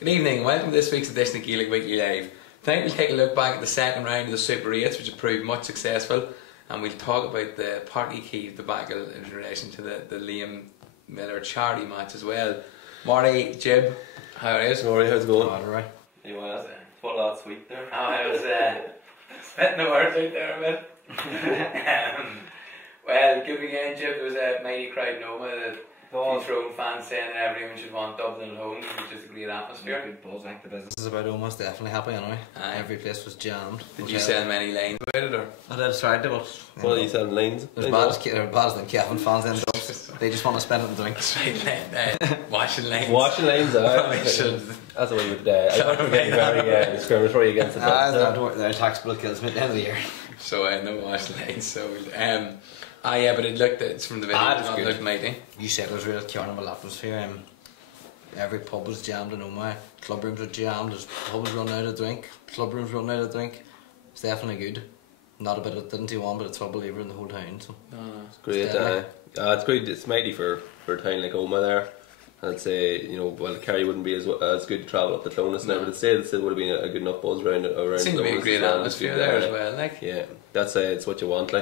Good evening, welcome to this week's edition of Gaelic Weekly Live. Tonight we'll take a look back at the second round of the Super 8s, which have proved much successful, and we'll talk about the Parky Keeve debacle in relation to the Liam Miller charity match as well. Marty, Jib, how are you? Rory, how's it going? Alright. You want to put a lot of sweet there? Oh, I was spitting the words out there a bit. Well, good again, Jib. There was a mighty crowd Noma. The Throne fans saying that everyone should want Dublin at home, which is a great atmosphere. Good buzz, like the business is about almost definitely happy anyway. Every place was jammed. Did you send many lines about it, or? I did try to, but what are you selling lines? They're bad as them Kevin fans end up. They just want to spend it and drink. Washing lanes. Washing lanes, that's the way you would I don't get very discriminatory against it. Their tax bill kills me at the end of the year. So no washing lanes, so yeah, but it's from the video, it looked mighty. You said it was real carnival atmosphere. Every pub was jammed in Omagh, club rooms were jammed, there's pubs running out of drink, club rooms running out of drink. It's definitely good. Not a bit of didn't you want, but it's a believer in the whole town. So it's great. It's great. It's mighty for a town like Omagh there. I'd say, well, Kerry wouldn't be as good to travel up the Clonus now, but it still would have been a good enough buzz around. It seemed to be a great atmosphere there as well. Yeah, that's it's what you want.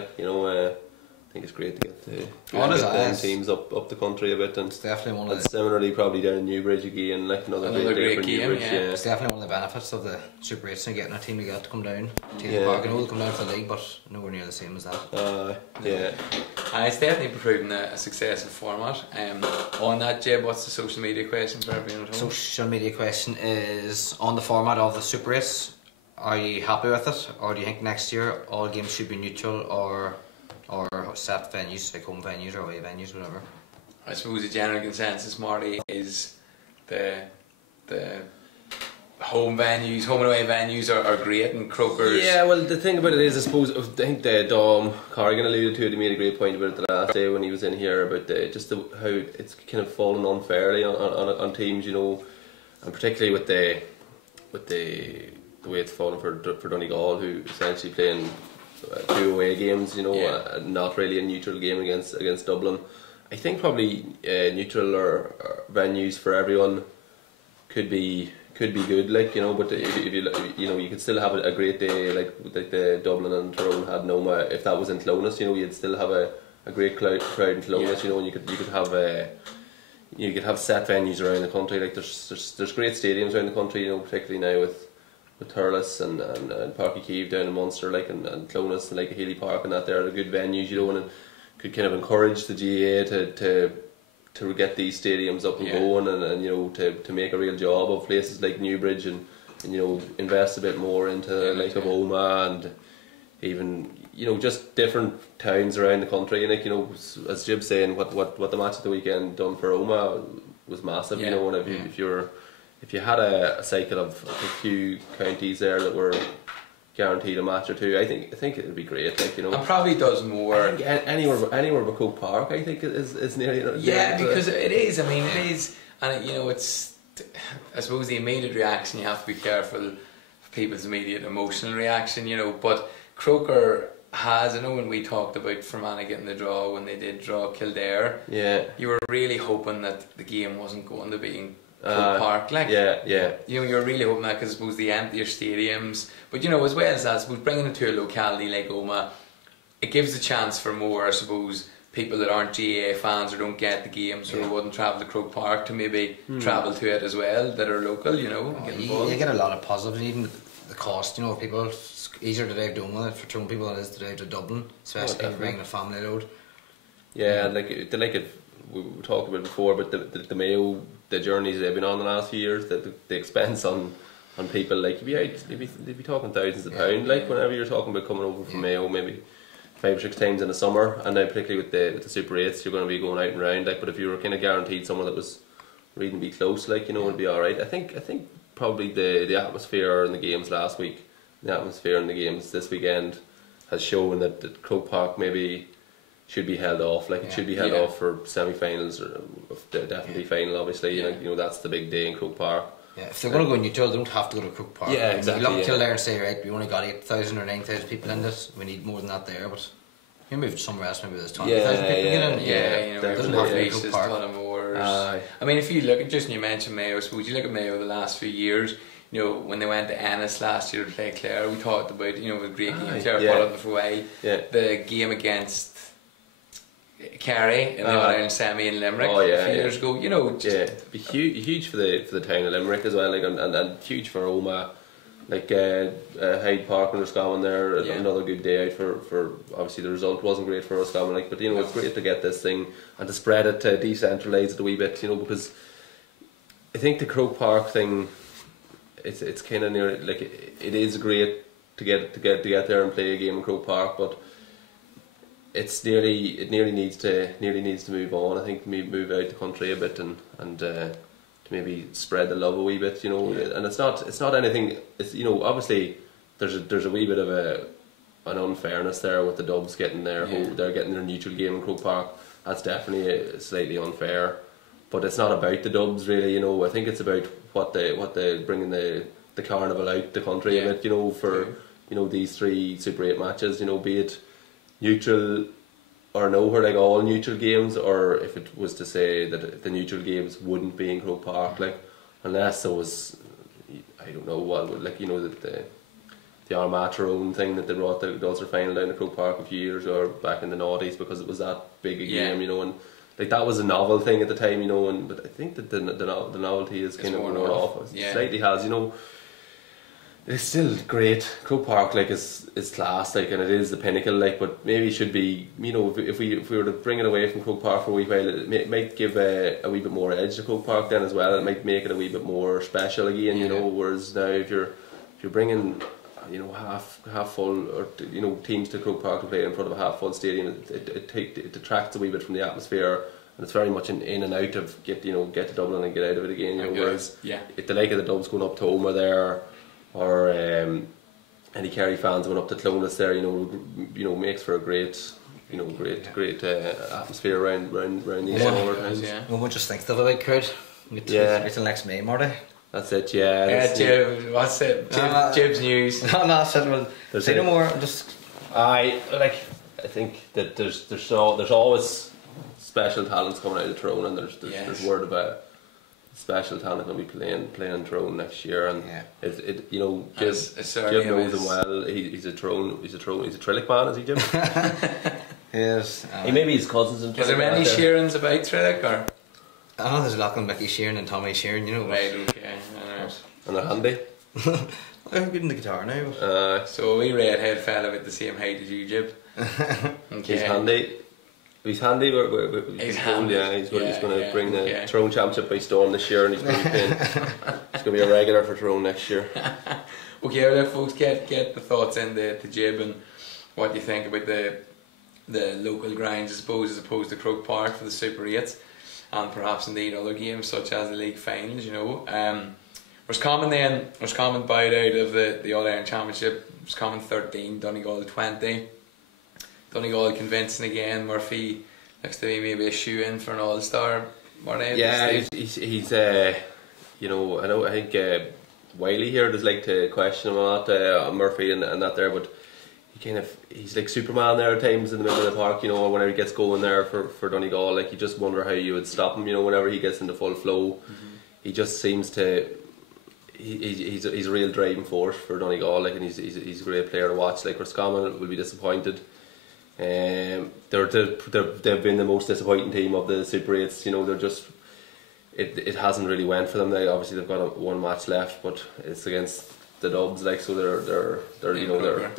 I think it's great to get the teams up the country a bit, and it's definitely one of the similarly probably down in Newbridge again, another great game. Newbridge, yeah. It's definitely one of the benefits of the Super 8s and getting a team to come down to the park. I know they'll come down for the league, but nowhere near the same as that. It's definitely proving a successful format. On that, Jib, what's the social media question for everyone at home? Social media question is on the format of the Super 8s. Are you happy with it, or do you think next year all games should be neutral or set venues, like home venues or away venues, whatever? I suppose the general consensus, Marty, is the home and away venues are great, and Croker's... Yeah, well, the thing about it is, I suppose, I think Dom Corrigan alluded to it. He made a great point about it the last day when he was in here, about how it's kind of fallen unfairly on teams, and particularly with the way it's fallen for Donegal, who essentially playing 2 away games, not really a neutral game against Dublin. I think probably neutral or venues for everyone could be good, but if you could still have a great day like the Dublin and Tyrone had in Omagh. If that was in Clonus, you'd still have a great crowd in Clonus, and you could have set venues around the country. Like there's great stadiums around the country, particularly now with Thurles and Parky Keeve down in Munster, and Clonus and like Healy Park and that. There are good venues, and could kind of encourage the GAA to get these stadiums up and going, and to make a real job of places like Newbridge, and invest a bit more into of Omagh, and even just different towns around the country. And as Jib's saying, what the match at the weekend done for Omagh was massive. And if you had a cycle of a few counties there that were guaranteed a match or two, I think it would be great. And probably does more. I think anywhere but Coke Park, I think is nearly. Because it is. I mean, it is, and it's. I suppose the immediate reaction, you have to be careful of people's immediate emotional reaction. But Croker has. I know when we talked about Fermanagh getting the draw, when they did draw Kildare. Yeah. You were really hoping that the game wasn't going to be Park, you're really hoping that, because I suppose the emptier stadiums, but as well as that, I suppose bringing it to a locality like Omagh, it gives a chance for more, I suppose, people that aren't GAA fans or don't get the games or wouldn't travel to Croke Park to maybe travel to it as well, that are local, you get a lot of positives, and even the cost, people, it's easier to drive to Omagh for some people than it is to drive to Dublin, especially if you're bringing a family load. Yeah, we talked about it before, but the Mayo, the journeys they've been on the last few years, the expense on people, they'd be talking thousands of pounds, whenever you're talking about coming over from Mayo, maybe 5 or 6 times in the summer, and now particularly with the Super 8s, you're going to be going out and round, but if you were kind of guaranteed someone that was reasonably close, it'd be alright. I think probably the atmosphere in the games last week, the atmosphere in the games this weekend has shown that Croke Park maybe should be held off. It should be held off for semi-finals, or definitely final. Obviously, that's the big day in Croke Park. Yeah, if they're going to go neutral, they don't have to go to Croke Park. Yeah, exactly. You look at Kildare and say, right, we only got 8,000 or 9,000 people in this. We need more than that there, but You moved somewhere else, maybe there's 20,000 Yeah, people yeah, getting in. Yeah, you know, doesn't more have to be faces, Croke Park. Tullamores. Aye. I mean, if you look at, just you mentioned Mayo, I suppose you look at Mayo the last few years, you know, when they went to Ennis last year to play Clare, we talked about, you know, a great game, Clare yeah. put up the way. Yeah. The game against Kerry in the All-Ireland semi in Limerick a few years ago, you know. Yeah, it'd be huge for the town of Limerick as well, like, and huge for Oma. Like Hyde Park and Roscommon there, another good day out for obviously the result wasn't great for Roscommon, like, but you know, it's great to get this thing and to spread it, to decentralise it a wee bit, you know, because I think the Croke Park thing, it's kind of near, like, it is great to get there and play a game in Croke Park, but it nearly needs to move on. I think move out the country a bit and to maybe spread the love a wee bit, you know. And it's not anything. It's, you know, obviously there's a wee bit of an unfairness there with the Dubs getting they're getting their neutral game in Croke Park. That's definitely slightly unfair, but it's not about the Dubs really, you know. I think it's about what they bringing the carnival out the country a bit, you know, for you know, these 3 Super 8 matches, you know, be it neutral or nowhere, like all neutral games, or if it was to say that the neutral games wouldn't be in Croke Park, like, unless there was, I don't know what, like, you know, the Armagh Tyrone thing that they brought the Ulster final down to Croke Park a few years or back in the noughties because it was that big a game, you know, and like that was a novel thing at the time, you know, and but I think that the novelty is kind of worn off. It slightly has, you know. It's still great. Croke Park, like, is class, like, and it is the pinnacle, like, but maybe it should be, you know, if we were to bring it away from Croke Park for a wee while, it might give a wee bit more edge to Croke Park then as well. It might make it a wee bit more special again, you know. Whereas now, if you're bringing, you know, half full, or you know, teams to Croke Park to play in front of a half full stadium, it detracts a wee bit from the atmosphere. And it's very much in and out of get to Dublin and get out of it again, you know. Whereas if the like of the Dubs going up to Oma there, or any Kerry fans went up to Clonus there, you know, makes for a great atmosphere around these summer times. We won't just think of a big crowd. Wait till next May, Marty. That's it, Jib, what's it? Jib's news. No, I said, well, say no more. I think that there's always special talents coming out of Tyrone, and there's word about special talent going to be playing in Tyrone next year, and it you know, Jib knows him well. He's a Trillick man, is he, Jib? Yes. He maybe his cousins in Trillick. Is there many Sheerans about Trillick, or? I know there's Lachlan, Mickey Sheeran and Tommy Sheeran, you know. Right, okay. And they're handy. I'm good in the guitar now. So a wee redhead fella with the same height as you, Jib. Okay. He's handy. He's handy. He's handy. Yeah, he's going to bring the Tyrone Championship by storm this year, and he's going to be playing. He's going to be a regular for Tyrone next year. Okay, well, folks, get the thoughts in the Jib and what you think about the local grinds, I suppose, as opposed to Croke Park for the Super 8s, and perhaps indeed other games such as the league finals. You know, Roscommon bowed out of the All Ireland Championship. Roscommon 13, Donegal 20. Donegal convincing again. Murphy looks to be maybe a shoe in for an All-Star. Yeah, he's you know, I think Wiley here does like to question him a lot, Murphy and that there, but he's like Superman there at times in the middle of the park, you know, whenever he gets going there for Donegal. Like, you just wonder how you would stop him, you know, whenever he gets into full flow. He just seems to he's a real driving force for Donegal, like, and he's a great player to watch. Like, Roscommon will be disappointed. They've been the most disappointing team of the Super 8s. You know, they're just it hasn't really went for them. They've got one match left, but it's against the Dubs, like, so they're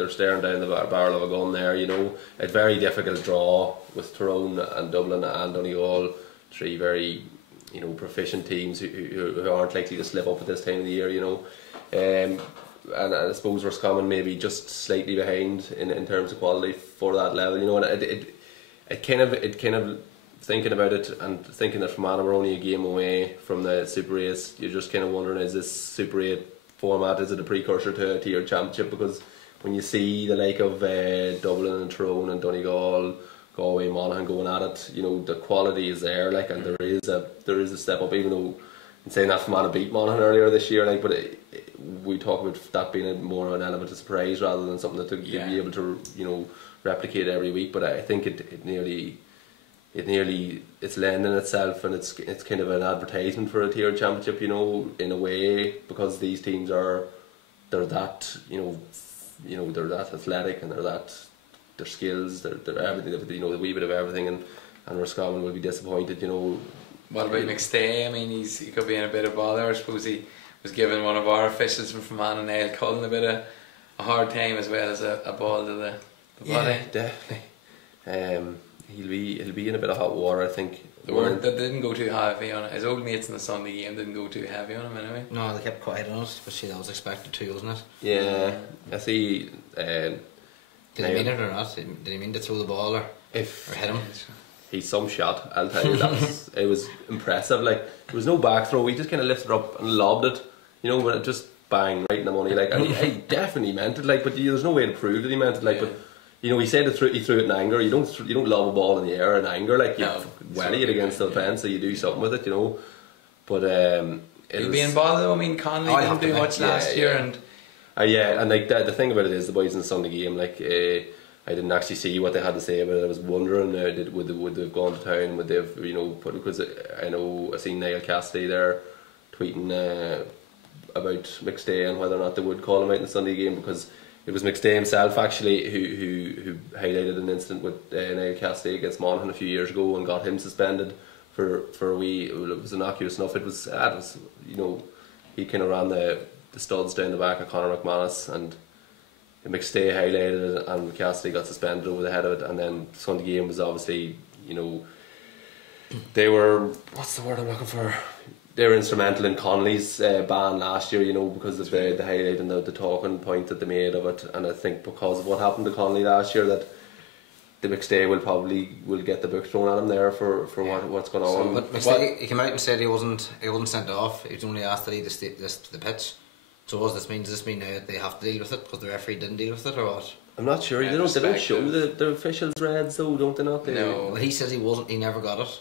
staring down the barrel of a gun there. You know, a very difficult draw with Tyrone and Dublin and Donegal, 3 very, you know, proficient teams who aren't likely to slip up at this time of the year. You know, and I suppose Roscommon maybe just slightly behind in terms of quality for that level, you know. And it kind of thinking about it and thinking that Fermanagh were only a game away from the Super 8s, you're just kind of wondering, is this Super 8 format, is it a precursor to a tier championship? Because when you see the like of Dublin and Tyrone and Donegal, Galway, Monaghan going at it, you know, the quality is there, like, and there is a step up, even though in saying that Fermanagh beat Monaghan earlier this year, like, but we talk about that being more an element of surprise rather than something that to be able to, you know, replicate every week, but I think it nearly it's lending itself, and it's kind of an advertisement for a tier championship, you know, in a way, because these teams they're that they're that athletic, and their skills, they're everything, you know, the wee bit of everything, and Roscommon will be disappointed, you know. What about McStay? I mean, he could be in a bit of bother. I suppose he was giving one of our officials from Fermanagh, Niall Cullen, a bit of a hard time, as well as a ball to the body. Definitely. He'll be in a bit of hot water, I think. They didn't go too heavy on it. His old mates in the Sunday game didn't go too heavy on him anyway. No, they kept quiet on it, but see, that was expected too, wasn't it? Yeah, I see. Did he mean it or not? Did he mean to throw the ball or hit him? He's some shot, I'll tell you. It was impressive. Like, there was no back throw. He just kind of lifted up and lobbed it, you know, but it just bang right in the money. Like, and he definitely meant it. Like, but there's no way to prove that he meant it. Like, but you know, he said he threw it in anger. You don't lob a ball in the air in anger. Like, you welly it against the fence, so you do something with it, you know. But he'll be in bother though. I mean, Conley didn't do much last year, and and like the thing about it is, the boys in the Sunday game, like, I didn't actually see what they had to say about it. I was wondering, would they have gone to town? Would they have, you know, because I seen Niall Cassidy there tweeting about McStay and whether or not they would call him out in the Sunday game, because it was McStay himself actually who highlighted an incident with Niall Cassidy against Monaghan a few years ago and got him suspended for a wee. It was innocuous enough. It was you know, he kind of ran the studs down the back of Conor McManus, and McStay highlighted it, and Cassidy got suspended over the head of it. And then Sunday game was obviously, you know, they were, what's the word I'm looking for? They were instrumental in Connolly's ban last year, you know, because of the highlight and the talking point that they made of it. And I think because of what happened to Connolly last year, that the McStay will get the book thrown at him there for what's going on. But McStay, he came out and said he wasn't sent off. He was only asked to leave the pitch. So does this mean now that they have to deal with it because the referee didn't deal with it, or what? I'm not sure. They don't show the officials' reds though, don't they? Not no. Well, he says he never got it.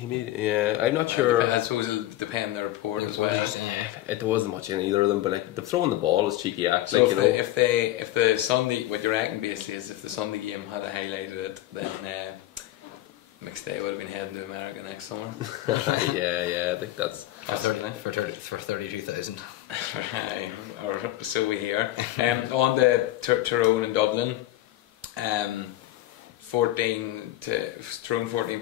I'm not sure. I suppose it'll depend on the report as well. It wasn't much in either of them, but like, the throwing the ball was cheeky act. So like, if the Sunday, what you reckon basically is, if the Sunday game had highlighted it, then McStay would have been heading to America next summer. yeah, I think that's for 32,000. Or so we hear. On the Tyrone in Dublin, 14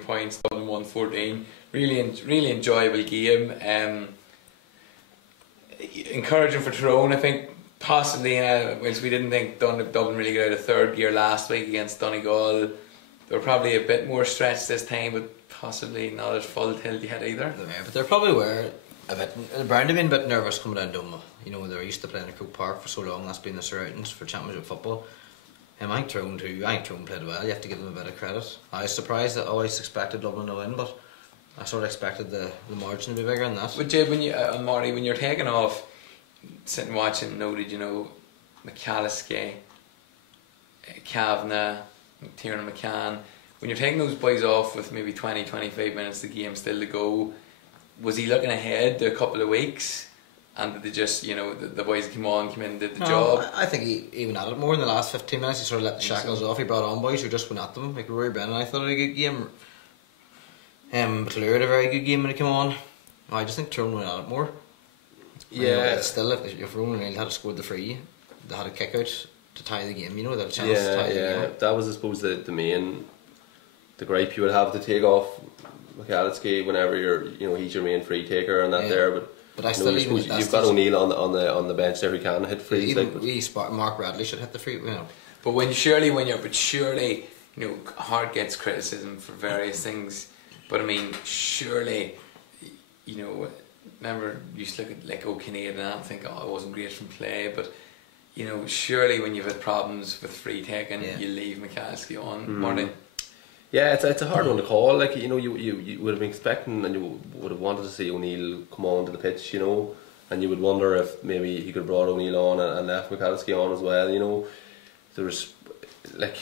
points, Dublin won 14. Really enjoyable game. Encouraging for Tyrone, I think. Possibly, whilst we didn't think Dublin really got out of third gear last week against Donegal, they were probably a bit more stretched this time, but possibly not as full tilt yet either. Yeah, but they probably were a bit. Bound to be a bit nervous coming down to Doma. You know, they're used to playing at Croke Park for so long. That's been the surroundings for Championship football. I think Tyrone played well. You have to give them a bit of credit. I was surprised. I always expected Dublin to win, but I sort of expected the margin to be bigger than that. But Jay, Marty, when you're taking off, sitting watching, noted, you know, McAlliskey, Kavanagh, Tiernan McCann, when you're taking those boys off with maybe 20-25 minutes of the game still to go, was he looking ahead to a couple of weeks? And did they just, you know, the boys came in and did the job? I think he even added more in the last 15 minutes. He sort of let the shackles off. He brought on boys who just went at them. Like Ruairi Brennan, I thought had a good game. Clare had a very good game when he came on. I just think Tyrone went at it more. Yeah. Still, if Ronan O'Neill had scored the free, they had a kick out to tie the game. You know, they had a chance to tie the game. That was, I suppose, the gripe you would have to take off McAlliskey whenever he's your main free taker and that there, but I still you've got O'Neill on the bench there who can hit frees. Even Mark Bradley should hit the free. You know. But surely, you know, Hart gets criticism for various things. But I mean, surely, you know, remember you used to look at like O'Kinnead and think, it wasn't great from play, but you know, surely when you've had problems with free taking, you leave McAlliskey on, Marty. Yeah, it's a hard one to call. Like, you know, you would have been expecting and you would have wanted to see O'Neill come on to the pitch, you know, and you would wonder if maybe he could have brought O'Neill on and left McAlliskey on as well. You know, there was like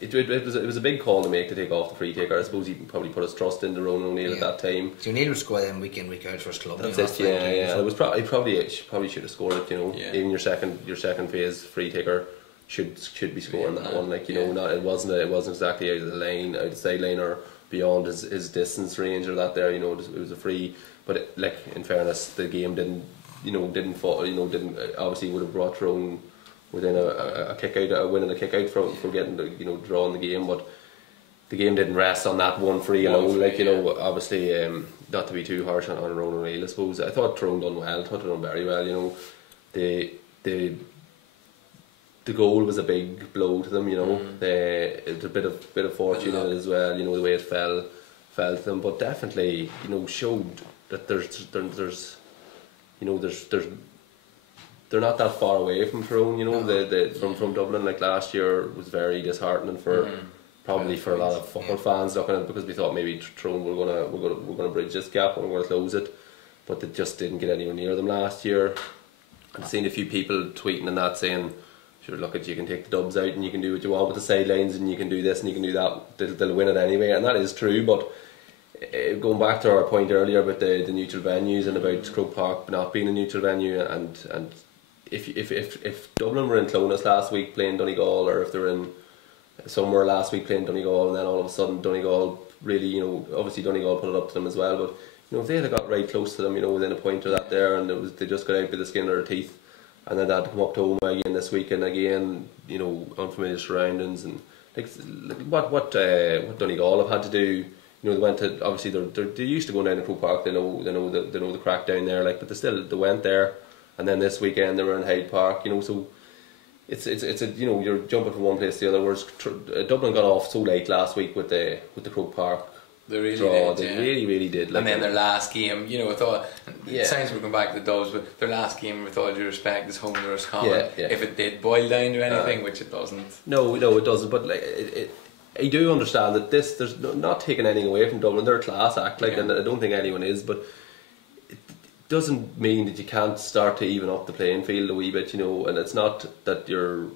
it was a big call to make to take off the free taker. I suppose he probably put his trust into Ronan O'Neill at that time. So O'Neill would score them week in week out for his club. That's it. Yeah. It was probably should have scored it. You know, even your second phase free taker should be scoring that one. Like, you know, not it wasn't exactly out of the lane, out of the side lane or beyond his distance range or that there. You know, it was a free. But like, in fairness, the game didn't fall. You know, obviously would have brought Tyrone within a kick out, a win and a kick out for getting the, you know, drawing the game. But the game didn't rest on that one free alone. Like, you know, obviously, not to be too harsh on Ronan O'Neill, I suppose. I thought Tyrone done well. I thought they done very well. You know, the goal was a big blow to them. You know, it's a bit of fortune in it as well. You know, the way it fell to them, but definitely, you know, showed that there's you know, they're not that far away from Tyrone. You know, from Dublin. Like last year was very disheartening for. Probably for a lot of football fans looking at it, because we thought maybe Tyrone we're gonna bridge this gap and we're gonna close it, but they just didn't get anywhere near them last year. I've seen a few people tweeting and that saying, "Sure, look, you can take the dubs out and you can do what you want with the sidelines and you can do this and you can do that. They'll win it anyway," and that is true. But going back to our point earlier about the neutral venues and about Croke Park not being a neutral venue, and if Dublin were in Clonus last week playing Donegal, or if they were in somewhere last week playing Donegal, and then all of a sudden Donegal really, you know, obviously Donegal put it up to them as well, but you know, if they had got right close to them, you know, within a point or that there, and they just got out by the skin of their teeth, and then they had to come up to Oma again this week, and again, you know, unfamiliar surroundings, and like what Donegal have had to do. You know, they went to, obviously they're used to going down to Croke Park. They know the crack down there, like, but they went there, and then this weekend they were in Hyde Park. You know, so. It's a, you know, you're jumping from one place to the other. Whereas Dublin got off so late last week with the Croke Park They really draw. did. They really did. Like, and then their last game, you know, I thought, it sounds we're going back to the Dubs, but their last game, with all due respect, is home to Roscommon. If it did boil down to anything, which it doesn't. No, it doesn't. But like, I do understand that there's not taking anything away from Dublin. They're a class act, like, and I don't think anyone is, but doesn't mean that you can't start to even up the playing field a wee bit, you know. And it's not that you're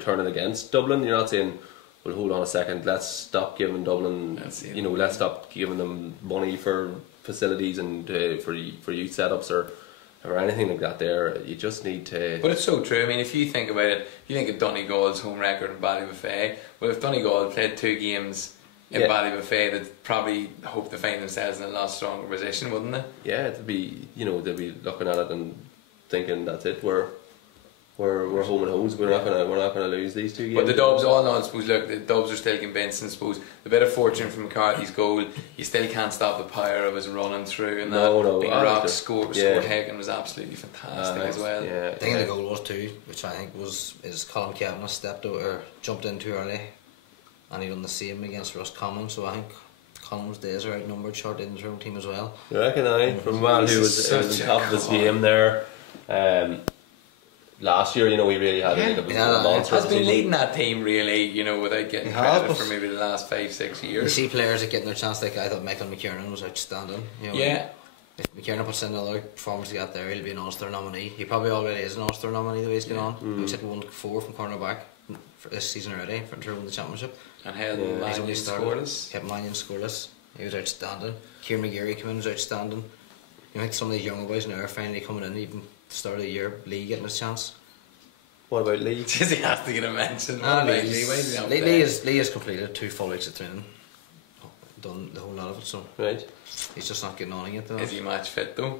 turning against Dublin. You're not saying, well, hold on a second, let's stop giving Dublin, you know, let's stop giving them money for facilities and for youth setups or anything like that. There, you just need to. But it's so true. I mean, if you think about it, you think of Donegal's home record in Ballybuffet. Well, if Donegal played 2 games in Ballybuffet, they'd probably hope to find themselves in a lot stronger position, wouldn't they? Yeah, it'd be, you know, they'd be looking at it and thinking, that's it, we're home and homes. We're not gonna lose these 2 games. But the Dubs, all in all, I suppose, look, the Dubs are still convinced. I suppose the bit of fortune from McCarthy's goal, you still can't stop the power of his running through, and Big Rock scored Hagen was absolutely fantastic as well. I think the goal was too, which I think is Colin Kavanagh stepped out or jumped in too early, and he done the same against Roscommon. So I think Colin's days are outnumbered, short in his own team as well. You reckon? From a man who was on top of his game there. Last year, you know, he really had a monster. Has been leading that team really, you know, without getting credit for maybe the last 5-6 years. You see players that getting their chance. Like, I thought Michael McKiernan was outstanding. You know, if McKiernan puts in another performance he got there, he'll be an All-Star nominee. He probably already is an All-Star nominee the way he's going on. He's hit 1-4 from cornerback for this season already for to win the championship. And he's only scoreless. Kept Mannion scoreless. He was outstanding. Kieran McGeary came in, was outstanding. You think some of these younger boys now are finally coming in, even the start of the year, Lee getting his chance. What about Lee? He has to get a mention. Lee has completed 2 full weeks of training. Done the whole lot of it, so he's just not getting on again. Is he match fit though?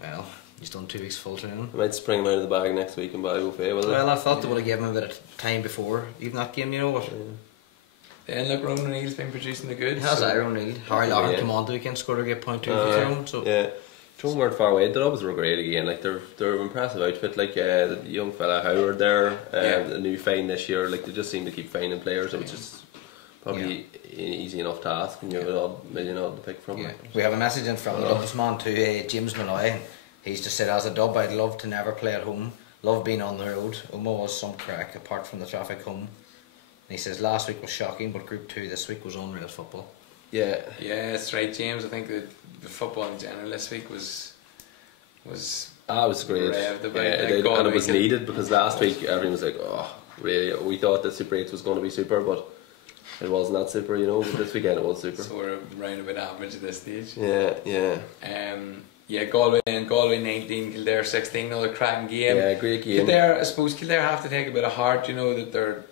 Well, he's done 2 weeks full training. I might spring him out of the bag next week and buy buffet. Well, I thought they would have given him a bit of time before even that game, you know what? Then look, Ronan O'Neill's been producing the goods. Has Ronan O'Neill. Harry Lauren came on to again, scored a great point 2 for Tyrone. So Tyrone weren't far away. The Dubs were great again. Like, they're an impressive outfit. Like, the young fella Howard there, the new find this year. Like, they just seem to keep finding players, which is probably an easy enough task when you have a million odd to pick from. We have a message in from the Dubsman to James Malloy. He's just said, as a Dub, I'd love to never play at home. Love being on the road. Oma was some crack apart from the traffic home. And he says last week was shocking, but Group 2 this week was unreal football. Yeah, that's right, James. I think that the football in general this week was great. And it was needed, because last week everyone was like, oh, really? We thought that Super 8 was going to be super, but it wasn't that super, you know. But this weekend it was super. So we're round about average at this stage. Yeah. Yeah, Galway 19, Kildare 16, another cracking game. Yeah, great game. Kildare, I suppose Kildare have to take a bit of heart, you know, that they're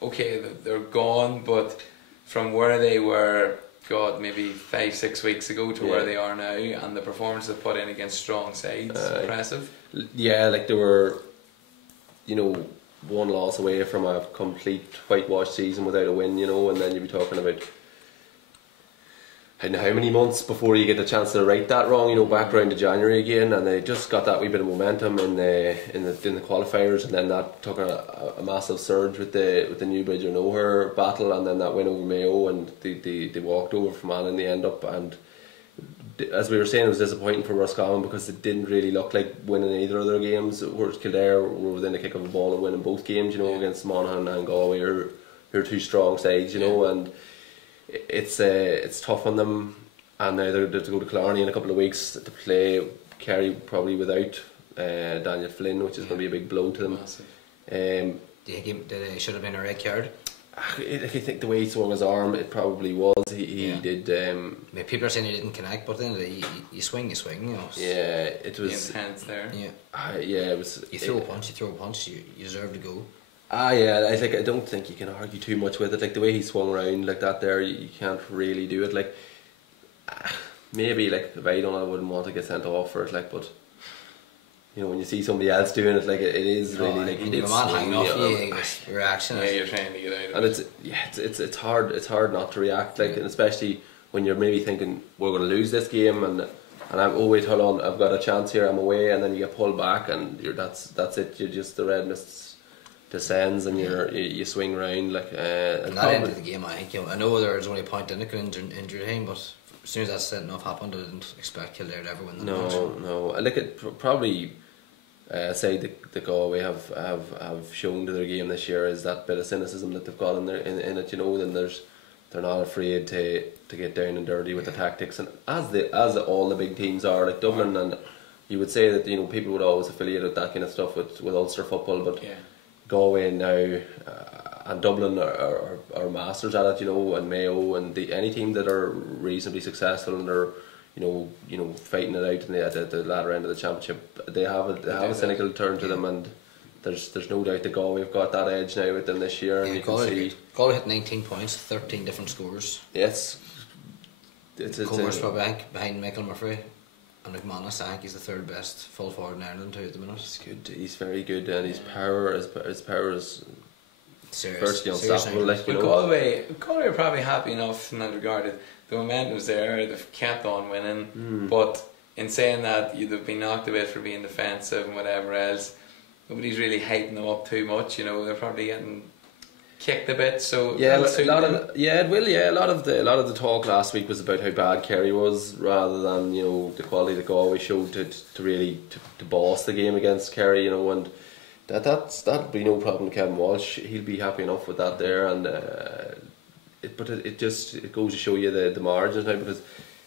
okay, they're gone, but from where they were, God, maybe 5-6 weeks ago to where they are now, and the performance they put in against strong sides, impressive. Yeah, like they were, you know, one loss away from a complete whitewash season without a win, you know, and then you'd be talking about how many months before you get the chance to right that wrong, you know, back round to January again, and they just got that wee bit of momentum in the qualifiers, and then that took a massive surge with the Newbridge or Nowhere battle, and then that win over Mayo, and they walked over Fermanagh in the end up, and as we were saying, it was disappointing for Roscommon because it didn't really look like winning either of their games, whereas Kildare were within the kick of a ball of winning both games, you know, against Monaghan and Galway, who are two strong sides, you know, and it's tough on them, and now they're to go to Killarney in a couple of weeks to play Kerry probably without Daniel Flynn, which is going to be a big blow to them. It should have been a red card. I think the way he swung his arm, it probably was. He did. People are saying he didn't connect, but then you swing, you know. Yeah, it was intense there. Yeah, it was. You throw a punch, you deserve to go. Yeah, I don't think you can argue too much with it. Like the way he swung around like that there, you can't really do it. Like maybe like if I wouldn't want to get sent off for it. Like, but you know, when you see somebody else doing it, like it is really like you a man hanging off your reaction. Yeah, you're trying to get out of it. And it's hard not to react. Like, and especially when you're maybe thinking we're going to lose this game, and I'm wait, hold on, I've got a chance here, I'm away, and then you get pulled back, and that's it. You're just the redness descends, and you swing round like. And that ended the game. I think. You know, I know there was only a point in the injury time, but as soon as that setting off happened, I didn't expect Kildare to ever win the match. No. I look at probably. Say the Galway have shown to their game this year is that bit of cynicism that they've got in it, you know. Then they're not afraid to get down and dirty with the tactics, and as all the big teams are, like Dublin, and you would say that, you know, people would always affiliate with that kind of stuff with Ulster football, but Galway now and Dublin are masters at it, you know, and Mayo, and any team that are reasonably successful and are you know, fighting it out at the latter end of the championship, they have a cynical turn to them, and there's no doubt that Galway have got that edge now with them this year. And you can see Galway hit 19 points, 13 different scores. Yes, Comer's probably behind Michael Murphy, and McManus. I think he's the third best full forward in Ireland too at the minute. He's good. He's very good, and his power is virtually unstoppable. Like, you know, Galway are probably happy enough in that regard. The momentum was there, they've kept on winning, but in saying that, they've been knocked a bit for being defensive and whatever else. Nobody's really hyping them up too much, you know. They're probably getting kicked a bit, so a lot of the talk last week was about how bad Kerry was, rather than, you know, the quality that Galway showed to really boss the game against Kerry, you know. And that'd be no problem to Kevin Walsh. He'll be happy enough with that there, and it goes to show you the margins now, because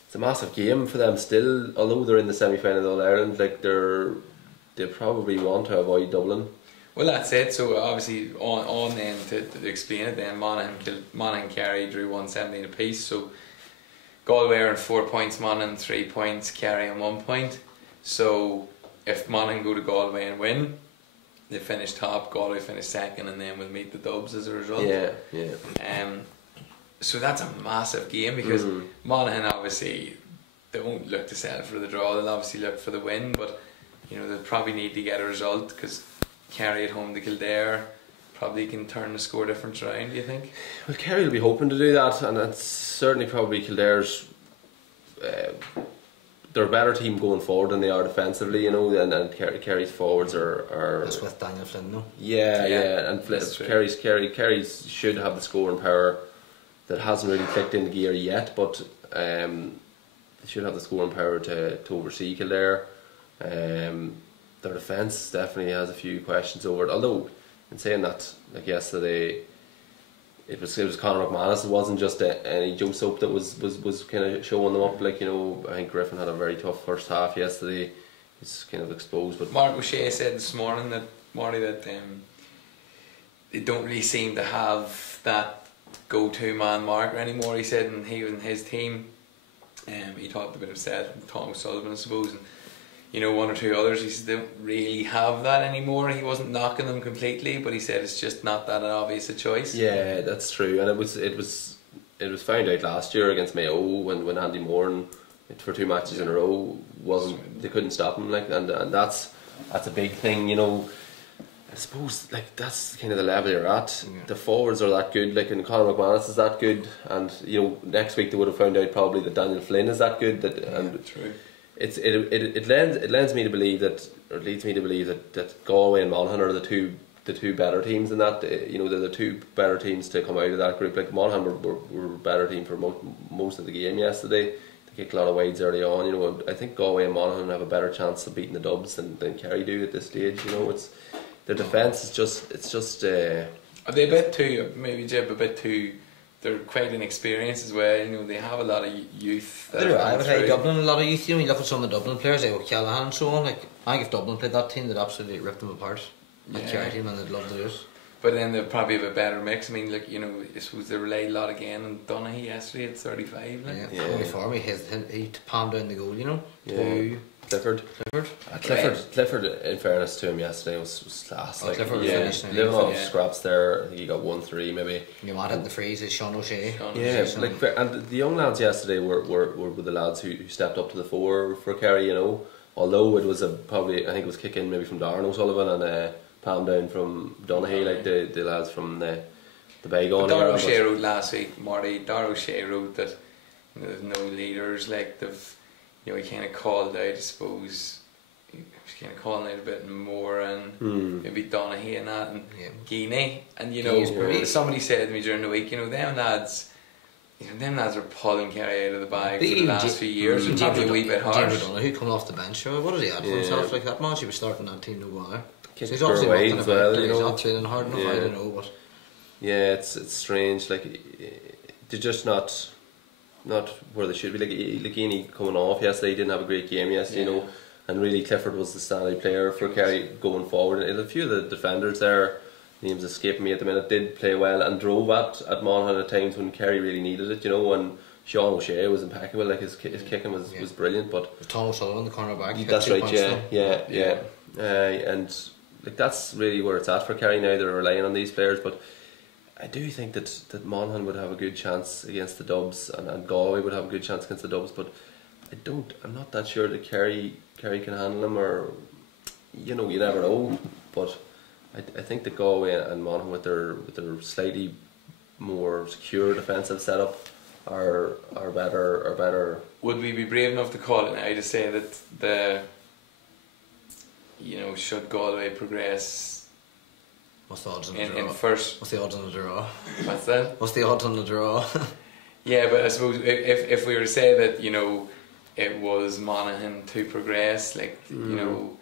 it's a massive game for them still. Although they're in the semi-final of All-Ireland, like they probably want to avoid Dublin. Well, that's it. So obviously on then to explain it, then Monaghan and Kerry drew 117 apiece. So Galway are on 4 points, Monaghan 3 points, Kerry on 1 point. So if Monaghan go to Galway and win, they finish top, Galway finish second, and then we'll meet the Dubs as a result. Yeah. So that's a massive game, because Monaghan obviously they won't look to settle for the draw. They'll obviously look for the win, but you know, they'll probably need to get a result, because Kerry at home to Kildare probably can turn the score difference around. Do you think? Well, Kerry will be hoping to do that, and that's certainly probably Kildare's. They're a better team going forward than they are defensively, you know, and Kerry's forwards are. That's with Daniel Flynn, no? Yeah, and Kerry should have the scoring power that hasn't really clicked into gear yet, but they should have the scoring power to oversee Kildare. Their defence definitely has a few questions over it, although in saying that, like yesterday, it was Conor McManus. It wasn't just any Joe Soap that was kind of showing them up. Like, you know, I think Griffin had a very tough first half yesterday. He's kind of exposed. But Mark O'Shea said this morning that they don't really seem to have that go-to man marker anymore. He said, and he and his team, He talked a bit of Seth and Tom Sullivan, I suppose, and you know, one or two others. He said they don't really have that anymore. He wasn't knocking them completely, but he said it's just not that obvious a choice. Yeah, that's true, and it was found out last year against Mayo when Andy Moran for 2 matches in a row they couldn't stop him, like, and that's a big thing, you know. I suppose like that's kind of the level you're at. Yeah. The forwards are that good, like, and Conor McManus is that good, and you know next week they would have found out probably that Daniel Flynn is that good. And true. It lends me to believe that, or it leads me to believe that Galway and Monaghan are the two better teams in that. You know, they're the two better teams to come out of that group. Like Monaghan were a better team for most of the game yesterday. They kicked a lot of wides early on. You know, I think Galway and Monaghan have a better chance of beating the Dubs than Kerry do at this stage. You know, it's their defence is just. Are they a bit too? Maybe Jib a bit too. They're quite inexperienced as well. You know, they have a lot of youth. I would say Dublin a lot of youth. You know, you look at some of the Dublin players, like O'Callaghan and so on. Like, I think if Dublin played that team, they'd absolutely rip them apart. That Kerry team, and they'd love to do it. But then they'd probably have a better mix. I mean, like, you know, I suppose they relied a lot again on Donaghy yesterday at 35. Like. Yeah, only for me, he palmed down the goal. You know, Clifford, in fairness to him yesterday, was class. Like, Clifford living off scraps there. I think he got 1-3 maybe. You might hit the freeze is Sean O'Shea. Like, and the young lads yesterday were the lads who stepped up to the fore for Kerry. You know, although it was probably I think it was kick in maybe from Darren O'Sullivan and palm down from Donaghy, like the lads from the Baygon. Darren O'Shea wrote last week, Marty. Darren O'Shea wrote that, you know, there's no leaders, like they've. You know, he kind of called out, I suppose, he was kind of calling out a bit more, and maybe Donaghy and that, and Guinea, and you know, somebody said to me during the week, you know, them lads are pulling Kerry out of the bag for the last few years, and probably a wee bit harsh. Who coming off the bench? What did he add for himself like that match? He was starting that team no bother. So he's obviously not well, he's not training hard enough. I don't know, but it's strange. Like they're just not where they should be. Like Guinea coming off yesterday, he didn't have a great game yesterday, you know, and really Clifford was the standout player for Kerry going forward. And a few of the defenders there, names escaping me at the minute, did play well and drove at Monaghan at times when Kerry really needed it, you know. And Sean O'Shea was impeccable, like his kicking was brilliant. But Tom O'Sullivan, the cornerback, that's right, and like that's really where it's at for Kerry now. They're relying on these players, but I do think that Monaghan would have a good chance against the Dubs, and Galway would have a good chance against the Dubs, but I'm not that sure that Kerry can handle them, or you know, you never know. But I think that Galway and Monaghan with their slightly more secure defensive setup are better. Would we be brave enough to call it now to say that should Galway progress? What's the odds on the draw? In first. What's the odds on the draw? What's that? What's the odds on the draw? Yeah, but I suppose if we were to say that, you know, it was Monaghan to progress, like, you know,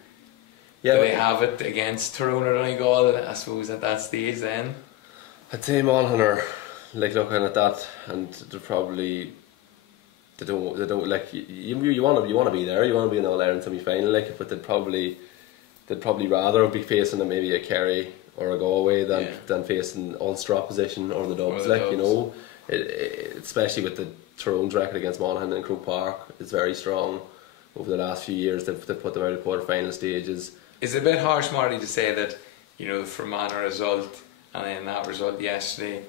do they have it against Tyrone or Donegal, I suppose, at that stage then? I'd say Monaghan are like looking at that, and they're probably they don't like you want to be there, you want to be in the All-Ireland semi-final, like, but they'd probably rather be facing maybe a Kerry or a Galway than facing Ulster opposition or the Dubs, you know. Especially with the Tyrone's record against Monaghan and Croke Park is very strong over the last few years. They've put them out of quarter-final stages. Is it a bit harsh, Marty, to say that, you know, the Fermanagh result and then that result yesterday,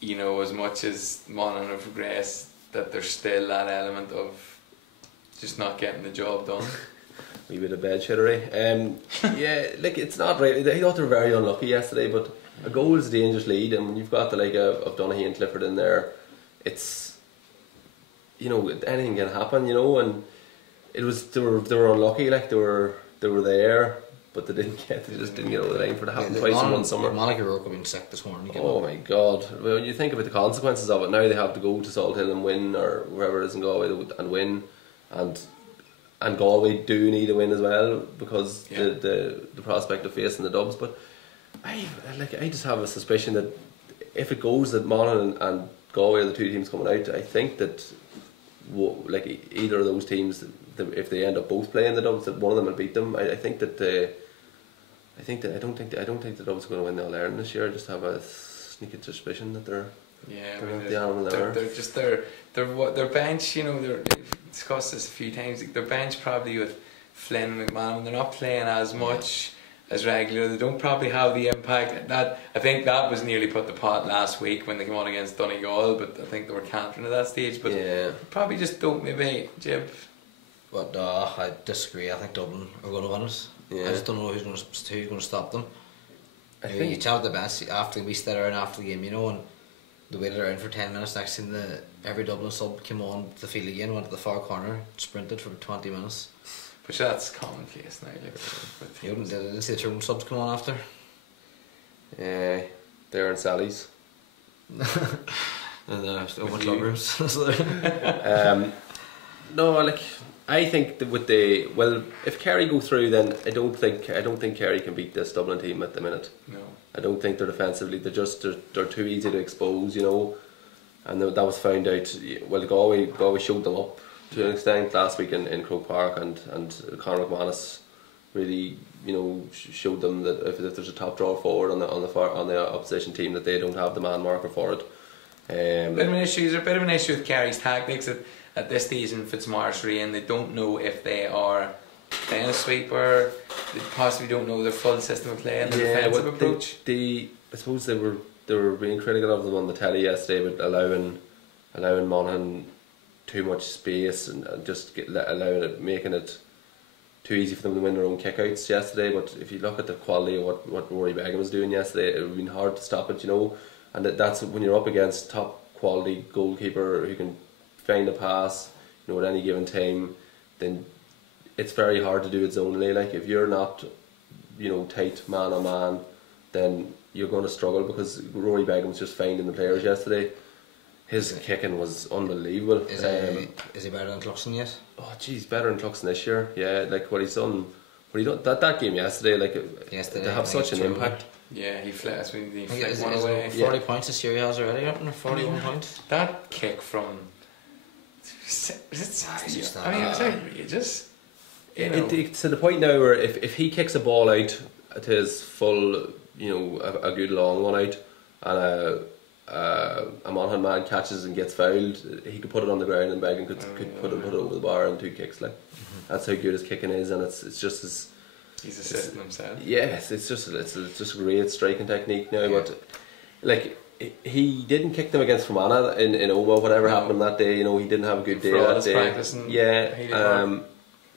you know, as much as Monaghan have progressed, that there's still that element of just not getting the job done? A wee bit of bed shittery. Yeah, like, it's not right. I thought they were very unlucky yesterday, but a goal is a dangerous lead, and when you've got the like of Donaghy and Clifford in there, it's, you know, anything can happen, you know. And it was they were unlucky, like they were there, but they just didn't get over the line for it to happen twice in one summer. Monica Rourke have been sick this morning. Oh my God! Well, when you think about the consequences of it, now they have to go to Salthill and win, or wherever it is in Galway, and win, and Galway do need a win as well, because the prospect of facing the Dubs. But I just have a suspicion that if it goes that Monaghan and Galway are the two teams coming out, I think that like either of those teams, if they end up both playing the Dubs, that one of them will beat them. I don't think the Dubs are going to win the All-Ireland this year. I just have a sneaky suspicion that they're Yeah, They're I mean, not the animal they were. they're just their bench. You know, they've discussed this a few times. Like, their bench probably with Flynn, McMahon, they're not playing as much as regular. They don't probably have the impact that I think that was nearly put the pot last week when they came on against Donegal. But I think they were cantering at that stage. But probably just don't maybe Jib. But I disagree. I think Dublin are going to win it. Yeah. I just don't know who's going to stop them. I You think chat the bench after we stood around after the game, you know, and they waited around for 10 minutes. Next thing, every Dublin sub came on the field again, went to the far corner, sprinted for 20 minutes. But that's commonplace now. Like, You didn't see the Tyrone subs come on after? yeah, they're in Sally's. And over club rooms. No, like I think that with if Kerry go through, then I don't think Kerry can beat this Dublin team at the minute. no. I don't think they're defensively. They're too easy to expose, you know, and that was found out. Well, Galway showed them up to an extent last week in Croke Park, and Conor McManus really, you know, showed them that if there's a top draw forward on the opposition team, that they don't have the man marker for it. Bit of an issue. There's a bit of an issue with Kerry's tactics at this stage in Fitzmaurice and they don't know if they are playing a sweeper. They possibly don't know their full system of play and the defensive approach. I suppose they were being critical of them on the telly yesterday, but allowing Monaghan too much space and just making it too easy for them to win their own kickouts yesterday. But if you look at the quality of what Rory Begum was doing yesterday, it would have been hard to stop it, you know. And that's when you're up against top quality goalkeeper who can find a pass, you know, at any given time, then it's very hard to do it zonally. Like if you're not, you know, tight man on man, then you're going to struggle because Rory Begum was just finding the players yesterday. His kicking was unbelievable. Is he better than Cluxon yet? Oh, geez, better than Cluxon this year. Yeah, like what he's done. That game yesterday, like they have such an impact. Yeah, he flipped Is one away. 40 points this year he has already, up to 41 points. That kick from it's outrageous. It's to the point now where if he kicks a ball out to his full, you know, a good long one out, and a Monaghan man catches and gets fouled, he could put it on the ground and Begum could put it over the bar in 2 kicks. Like that's how good his kicking is, and it's just as he's assisting himself. Yes, it's just a great striking technique now. Yeah. But like he didn't kick them against Fermanagh in Oma. Whatever happened that day, you know, he didn't have a good day that day. Yeah,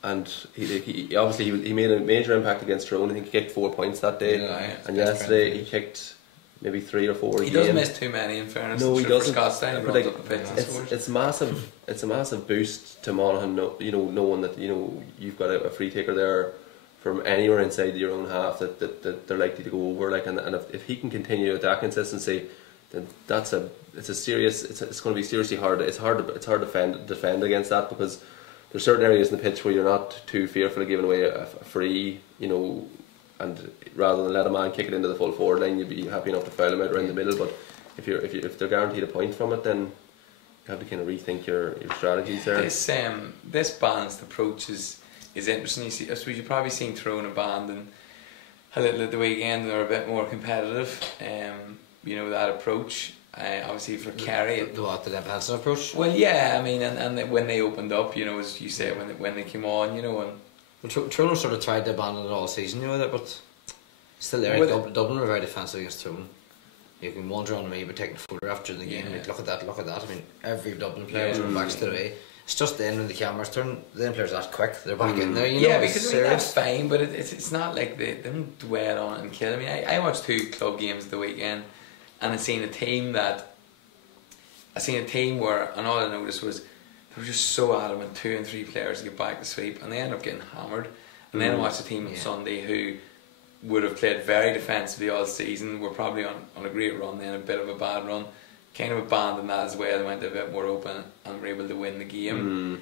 and he obviously he made a major impact against Tyrone. I think he kicked 4 points that day, and yesterday he kicked maybe 3 or 4. He doesn't miss too many, in fairness. No, he doesn't. It's massive. It's a massive boost to Monaghan. You know, knowing that, you know, you've got a free taker there from anywhere inside your own half that they're likely to go over. Like, and if he can continue with that consistency, then it's going to be seriously hard. It's hard to defend against that, because there's certain areas in the pitch where you're not too fearful of giving away a free, you know, and rather than let a man kick it into the full forward line, you'd be happy enough to foul him out around the middle. But if they're guaranteed a point from it, then you have to kind of rethink your strategies there. This balanced approach is interesting. I suppose you've probably seen Tyrone abandon a little at the weekend. They're a bit more competitive. You know, that approach. Obviously for Kerry, the defensive approach. Well, yeah, I mean, and when they opened up, you know, as you said, when they came on, you know, and Tyrone sort of tried to abandon it all season, you know, that, but still there. Dublin were very defensive against Tyrone. You can wonder on me, but taking a photograph during the game, like, look at that. I mean, every Dublin player was back straight away. It's just then when the cameras turn, the players are that quick. They're back in there, you know. Because I mean, that's fine, but it's not like they don't dwell on it and kill. I mean, I watched 2 club games the weekend, and I seen a team where, and all I noticed was they were just so adamant, 2 and 3 players to get back to sweep, and they end up getting hammered. And then I watched a team on Sunday who would have played very defensively all season, were probably on a great run, then a bit of a bad run, kind of abandoned that as well, went a bit more open and were able to win the game.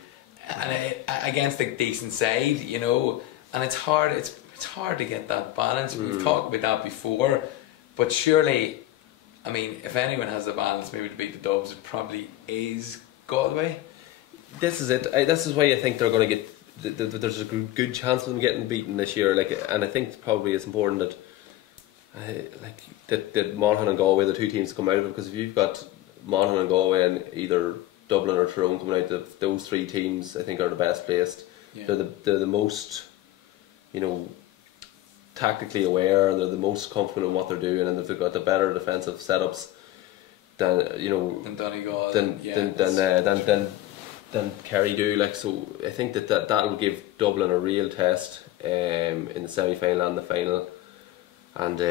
And against a decent side, you know, and it's hard to get that balance. We've talked about that before, but surely, I mean, if anyone has the balance maybe to beat the Dubs, it probably is Galway. This is it. This is why I think they're going to get. There's a good chance of them getting beaten this year. Like, and I think probably it's important that Monaghan and Galway, the 2 teams, come out of it, because if you've got Monaghan and Galway and either Dublin or Tyrone coming out, those three teams I think are the best placed. Yeah. They're the most, you know, tactically aware, and they're the most confident in what they're doing, and they've got the better defensive setups than, you know, than Donegal, than Kerry do. Like, so I think that'll give Dublin a real test in the semi-final and the final, and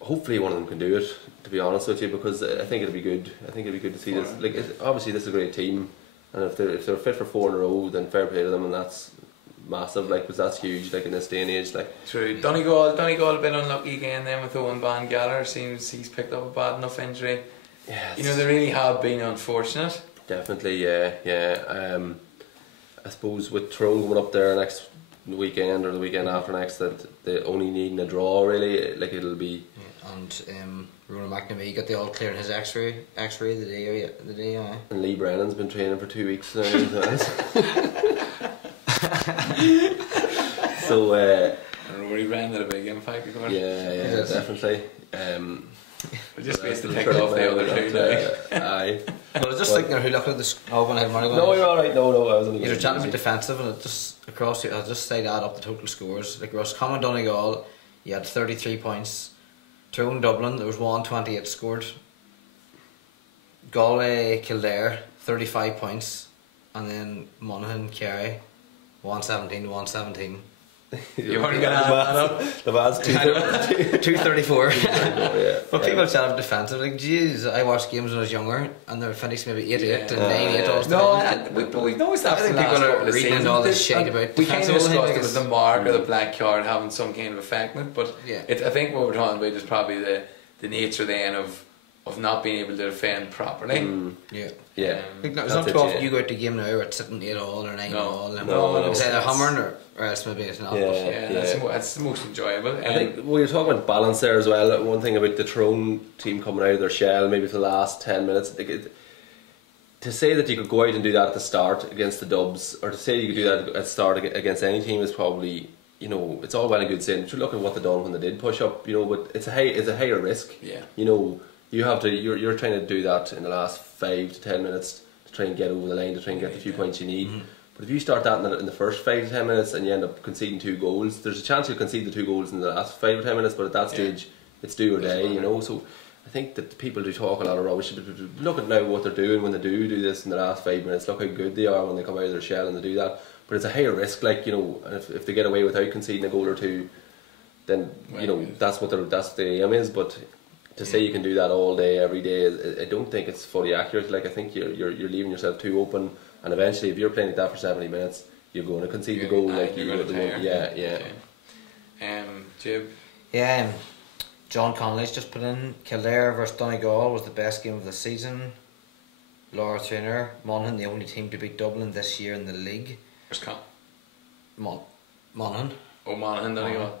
hopefully one of them can do it, to be honest with you, because I think it'll be good. I think it'll be good to see this. Like, obviously this is a great team, and if they're fit for 4 in a row, then fair play to them, and that's massive, like, because that's huge, like, in this day and age, like. True. Donegal a bit unlucky again then with Owen Van Galler. Seems he's picked up a bad enough injury. Yeah, you know, they really have been unfortunate. Definitely, yeah. I suppose with Tyrone going up there next weekend or the weekend after next, that they only needing a draw really, like, it'll be. Yeah, and Ronan McNamee got the all clear in his X-ray the day. And Lee Brennan's been training for 2 weeks now. So and Rory Brennan had a big impact, of course. Yeah, definitely. We're just based to pick off the other two now. Aye. Well, I was just thinking, who looked at this. Oh, when I had money going. No, you're alright. No, I was only. You're chatting about defensive, and it just across here. I'll just say that up the total scores. Like Roscommon Donegal, you had 33 points. Tyrone Dublin, there was 128 scored. Galway Kildare, 35 points, and then Monaghan Kerry, 117. You weren't going to add that up. The bad's 234. Yeah. But people chat about defensive, like, jeez, I watched games when I was younger, and they were finished maybe 8-8 and 9-8 all the time. No, we've noticed that. I think people are reading all this shit about we kind of defensive. discussed it with the mark or the black card having some kind of effect on it, but yeah. I think what we're talking about is probably the nature then of not being able to defend properly. Yeah. Yeah. It's not too often you go out the game now where it's sitting 8-8 or 9-8. No. It's either hammering or else maybe it's not. Yeah. That's the most enjoyable. I think when you're talking about balance there as well, one thing about the Tyrone team coming out of their shell maybe for the last 10 minutes, to say that you could go out and do that at the start against the Dubs, or to say you could do that at the start against any team, is probably, you know, it's all well and good saying, look at what they done when they did push up, you know, but it's a higher risk. Yeah. You know, you're trying to do that in the last 5 to 10 minutes to try and get over the line, to try and get the few points you need. But if you start that in the first 5 to 10 minutes and you end up conceding 2 goals, there's a chance you'll concede the 2 goals in the last 5 or 10 minutes, but at that stage it's do or die, you know. So I think that people do talk a lot of rubbish. Look at now what they're doing when they do this in the last 5 minutes. Look how good they are when they come out of their shell and they do that. But it's a higher risk, like, you know, and if they get away without conceding a goal or 2, then, you know, that's the aim is. But to say you can do that all day, every day, I don't think it's fully accurate. Like, I think you're leaving yourself too open, and eventually, if you're playing like that for 70 minutes, you're going to concede the goal. Like, you're going to tire. Yeah. Jib. Yeah. John Connolly's just put in Kildare versus Donegal was the best game of the season. Laura Trainer, Monaghan, the only team to beat Dublin this year in the league. Where's Monaghan. Oh, Monaghan, Donegal.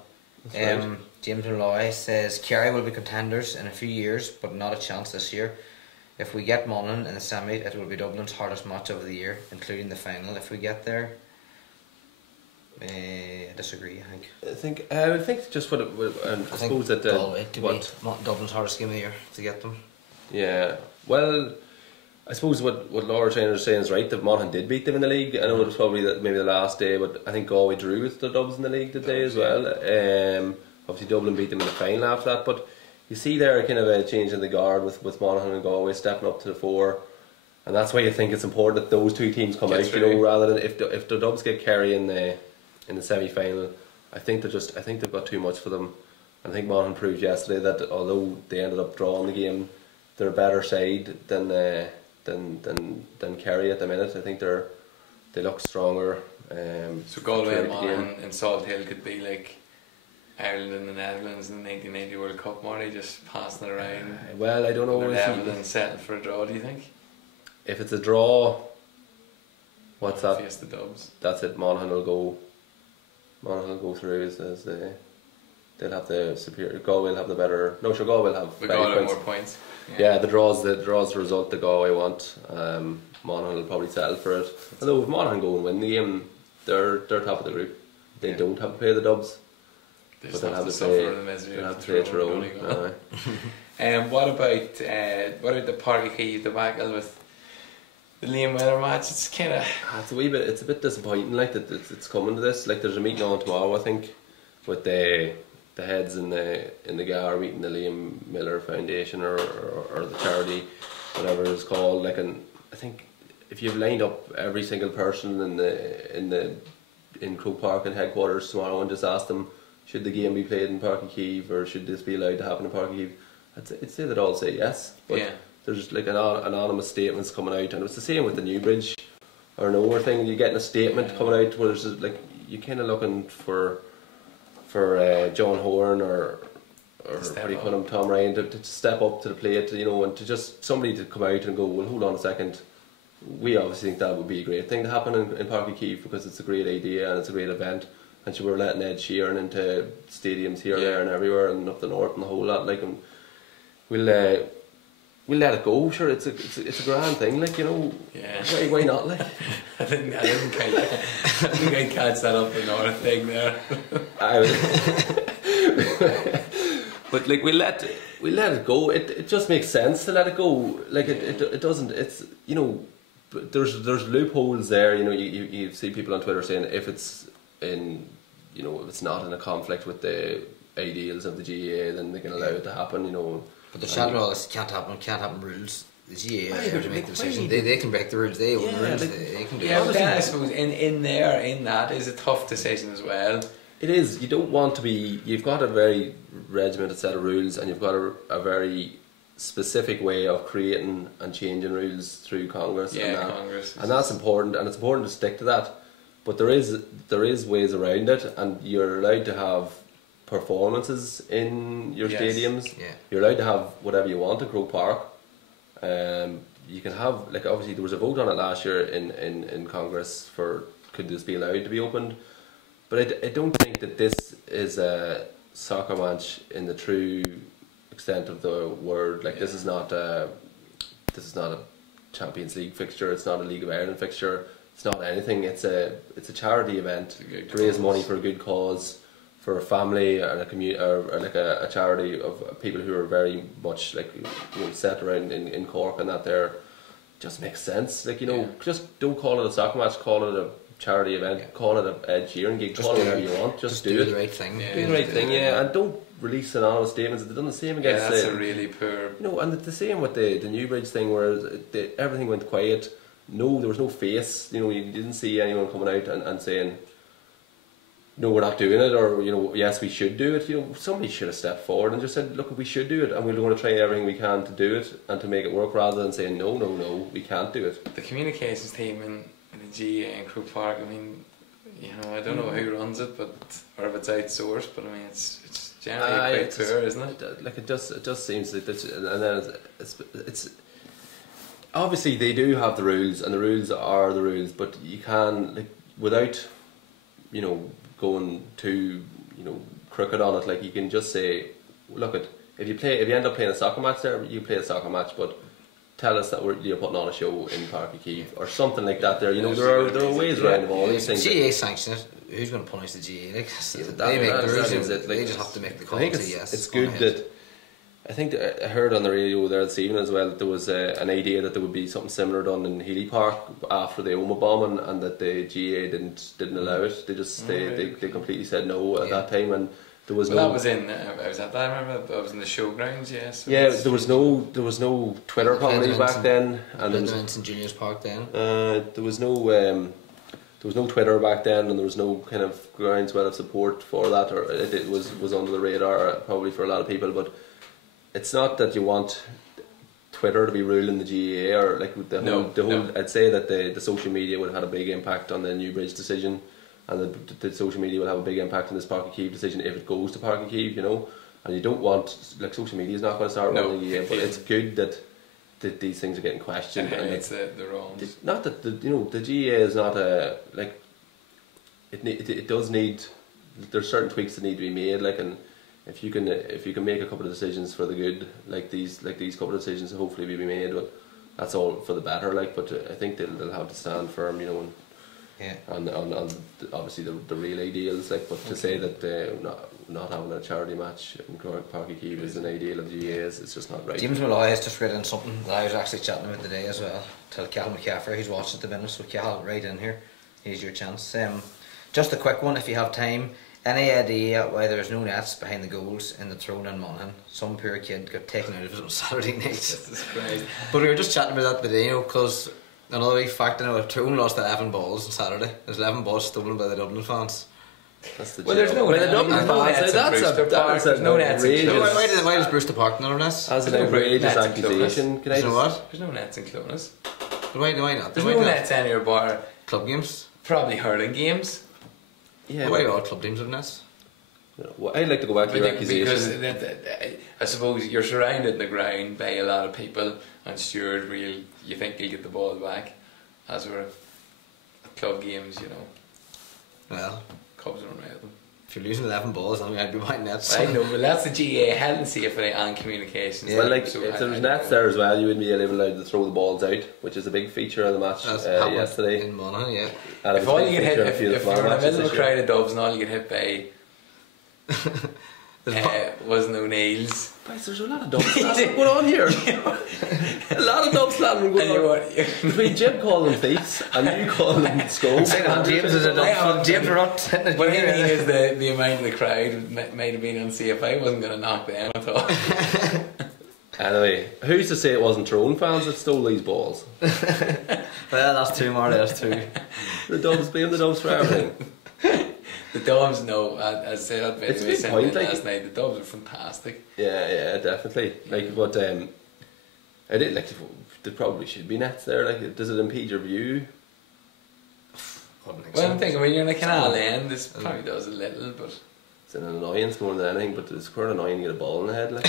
James Malloy says Kerry will be contenders in a few years, but not a chance this year. If we get Monaghan in the semi, it will be Dublin's hardest match of the year, including the final. If we get there, I disagree. I think just what I suppose that Galway to be Dublin's hardest game of the year to get them. Yeah, well, I suppose what Laura Trainer is saying is right. That Monaghan did beat them in the league. I know it was probably maybe the last day, but I think Galway drew with the Dubs in the league today as well. Obviously Dublin beat them in the final after that, but you see there kind of a change in the guard with Monaghan and Galway stepping up to the fore, and that's why you think it's important that those two teams come out, you know, rather than if the Dubs get Kerry in the semi-final. I think they've got too much for them. I think Monaghan proved yesterday that although they ended up drawing the game, they're a better side than Kerry at the minute. I think they look stronger. So Galway and Monaghan in Salt Hill could be like Ireland and the Netherlands in the 1990 World Cup, Marty, just passing it around. Well, I don't know. Level and setting for a draw. Do you think? If it's a draw, what's that? Face the Dubs. That's it. Monaghan will go through as they'll have the superior. Galway will have the better. No, sure, Galway will have. Galway have more points. Yeah, the draws the result the Galway want. Monaghan will probably settle for it. Although if Monaghan go and win the game, they're top of the group. They don't have to play the Dubs. But they'll have to suffer the misery of Tyrone. What about the Parky debacle with the Liam Miller match? It's kind of it's a bit disappointing. Like that, it's coming to this. Like there's a meeting on tomorrow, I think, with the heads in the GAR meeting, the Liam Miller Foundation or the charity, whatever it's called. Like, and I think if you've lined up every single person in Croke Park and headquarters tomorrow and just asked them, should the game be played in Páirc Uí Chaoimh or should this be allowed to happen in Páirc Uí Chaoimh, I'd say they'd all say yes. But there's like anonymous statements coming out, and it's the same with the Newbridge or Nowhere thing. You're getting a statement coming out where there's like you're kind of looking for John Horn or what do you call him, Tom Ryan to step up to the plate, you know, and to just somebody to come out and go, well, hold on a second. We obviously think that would be a great thing to happen in Páirc Uí Chaoimh because it's a great idea and it's a great event. And so we're letting Ed Sheeran into stadiums here, there, and everywhere, and up the north and the whole lot. Like, and we'll let it go. Sure, it's a grand thing. Like, you know, why not? Like, I think I catch that up the north thing there. But like we let it go. It just makes sense to let it go. Like it doesn't. It's, you know, there's loopholes there. You know, you see people on Twitter saying if it's in, you know, if it's not in a conflict with the ideals of the GAA, then they can allow it to happen. You know. But the shadow all this can't happen rules. The GAA have to make the decision. They can break the rules. They own the rules. They can do it. Yeah, but then I suppose in that is a tough decision as well. It is. You don't want to be. You've got a very regimented set of rules, and you've got a very specific way of creating and changing rules through Congress. Yeah, Congress. And that's important, and it's important to stick to that. But there is ways around it, and you're allowed to have performances in your stadiums. Yeah. You're allowed to have whatever you want in Croke Park. You can have, like, obviously there was a vote on it last year in Congress for could this be allowed to be opened. But I don't think that this is a soccer match in the true extent of the word. Like, this is not a Champions League fixture. It's not a League of Ireland fixture. It's not anything. It's a charity event to raise money for a good cause, for a family and a community, or like a charity of people who are very much like, you know, set around in Cork, and that there just makes sense. Like, you know, just don't call it a soccer match. Call it a charity event. Call it a Ed Sheeran gig. Call it whatever you want. Just do it. The right thing. Do the right thing. Yeah, and don't release anonymous statements. They've done the same against. That's a really poor. You know, and the same with the Newbridge thing, where everything went quiet. No, there was no face. You know, you didn't see anyone coming out and saying, no, we're not doing it, or, you know, yes, we should do it. You know, somebody should have stepped forward and just said, look, we should do it, and we're going to try everything we can to do it and to make it work, rather than saying no, we can't do it. The communications team in the GAA in Croke Park, I mean, you know, I don't know who runs it, but or if it's outsourced, but I mean, it's generally quite poor, isn't it? Like, it just seems like that's, and then it's obviously they do have the rules, and the rules are the rules, but you can, like, without, you know, going too, you know, crooked on it, like, you can just say, look, if you end up playing a soccer match there, you play a soccer match, but tell us that you're putting on a show in Páirc Uí Chaoimh or something like that. There, you know, there are ways around all these things. GAA sanction it. Who's going to punish the GAA? Like, they make the rules. They just have to make the call. I think it's good that. I think that I heard on the radio there this evening as well that there was an idea that there would be something similar done in Healy Park after the Oma bombing, and that the GAA didn't allow it. They just they completely said no at that time, and there was no. That was in. I was at that. I remember I was in the showgrounds. Yes. Yeah, there was no Twitter comedy back then, and there was in St Junior's Park then. There was no Twitter back then, and there was no kind of groundswell of support for that, or it was under the radar probably for a lot of people, but. It's not that you want Twitter to be ruling the GAA, or like the whole. I'd say that the social media would have had a big impact on the Newbridge decision, and the social media will have a big impact on this Páirc Uí Chaoimh decision if it goes to Páirc Uí Chaoimh, you know. And you don't want, like, social media is not going to start running the GAA, but it's good that these things are getting questioned. And it's the wrongs. Not that the GAA is not a, like, it does need. There's certain tweaks that need to be made, like, and. If you can make a couple of decisions for the good, like these couple of decisions, hopefully will be made, but that's all for the better. Like, but I think they'll have to stand firm, you know, and Yeah. And obviously the real ideals, like, but to say that not having a charity match in Parky Keeve is an ideal of GAA's, it's just not right. James Malloy has just written something that I was actually chatting about today as well. Tell Cahill McCaffrey, who's watched at the minute, so Cahill, right in here. Here's your chance. Just a quick one if you have time. Any idea why there was no nets behind the goals in the Throne in Monaghan? Some poor kid got taken out of it on Saturday night. But we were just chatting about that today, you know, because another wee fact, you know, Throne lost 11 balls on Saturday. There's 11 balls stolen by the Dublin fans. That's the Well, there's no the Dublin fans. That's an outrageous. Why does Brewster Park not on this? As an outrageous accusation. There's no what? There's no nets in Clonus. But why not? There's no nets in your bar. Club games? Probably hurling games. Yeah. Why are all club teams on this? Well, I'd like to go back to your accusation. Because I suppose you're surrounded in the ground by a lot of people, and Stuart, you think he'll get the ball back. As we're at club games, you know. Well, Cubs are around them. if you're losing 11 balls, then I'd be behind nets. I know, but that's the GAA health and safety and communications. Yeah, well, like, if there was nets there as well, you wouldn't be allowed to throw the balls out, which is a big feature of the match yesterday. In Monaghan, yeah. And if all you get hit, if you're in the middle of a crowd of Dubs and all you get hit by was no nails. Guys, there's a lot of dub slamming going on here. A lot of dub slamming going on. Between Jim calling face and you calling skulls. James is a dub. James are not hitting it. What I mean is the amount of the crowd might have been unsafe. I wasn't going to knock them at all. Anyway, who's to say it wasn't Tyrone fans that stole these balls? Well, that's two more, there's two. The Dubs, blame the Dubs for everything. The Dubs, no, I said that It's a video good point, like, last night. The Dubs are fantastic. Yeah, definitely. Like, but I did like. There probably should be nets there. Like, does it impede your view? Well, I'm thinking when you're in a canal end, this probably does a little, but it's an annoyance more than anything. But it's quite annoying to get a ball in the head. Like,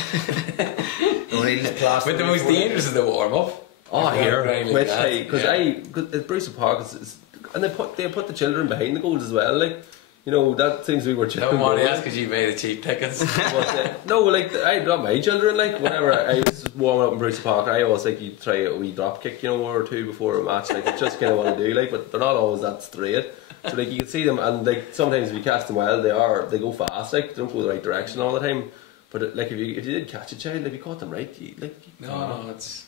but the most dangerous is the warm up. Oh, here, which because Brewster Park is, and they put the children behind the goals as well. Like, you know, that seems to be where children. No money, that's because you made the cheap tickets. But, no, like, I got my children. Like, whenever I was warming up in Brewster Park, I always like you try a wee drop kick, you know, or two before a match. Like, it's just kind of what I do. Like, but they're not always that straight. So like you can see them, and like sometimes if you catch them well, they go fast. Like, they don't go the right direction all the time. But like if you did catch a child, if you caught them right, no, it's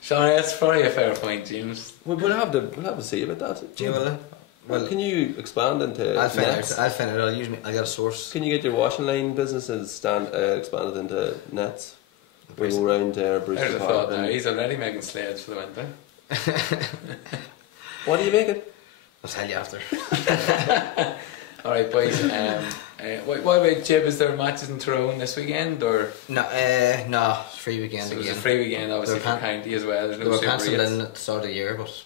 Sean, that's probably a fair point, James. We'll have to see about that. Do you will? Well, can you expand into I'll find nets? out. I got a source. Can you get your washing line businesses expanded into nets? We go around there, Bruce. There's a thought now. He's already making sleds for the winter. What are you making? I'll tell you after. Alright, boys. What about Jib? Is there matches in Tyrone this weekend or? No, free weekend so again. It's a free weekend, obviously for county as well. There's no super cancelled rates. in at the start of the year, but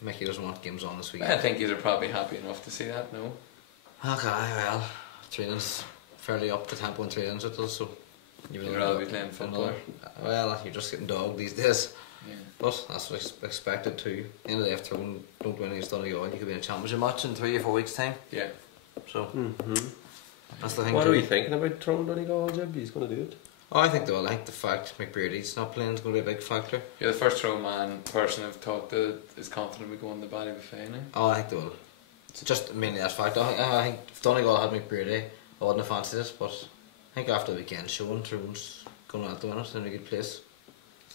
Mickey doesn't want games on this weekend. I think you're probably happy enough to see that. No. Okay, well, training's fairly up the tempo in trainings with us, so you'd rather be playing football. Well, you're just getting dogged these days. Yeah. But that's what's expected too. End of the day, if Tyrone don't win against Donegal, you could be in a championship match in 3 or 4 weeks' time. Yeah. So that's the thing. What are we thinking about Tyrone Donegal, Jib? He's going to do it. Oh, I think they will. I think the fact McBrearty's not playing is going to be a big factor. You're the first Tyrone person I've talked to is confident we go in the Ballybuffet now. Oh, I think they will. It's just mainly that fact. I think if Donegal had McBrearty, I wouldn't have fancied it, but I think after the weekend showing, Tyrone's going to have to win it in a good place.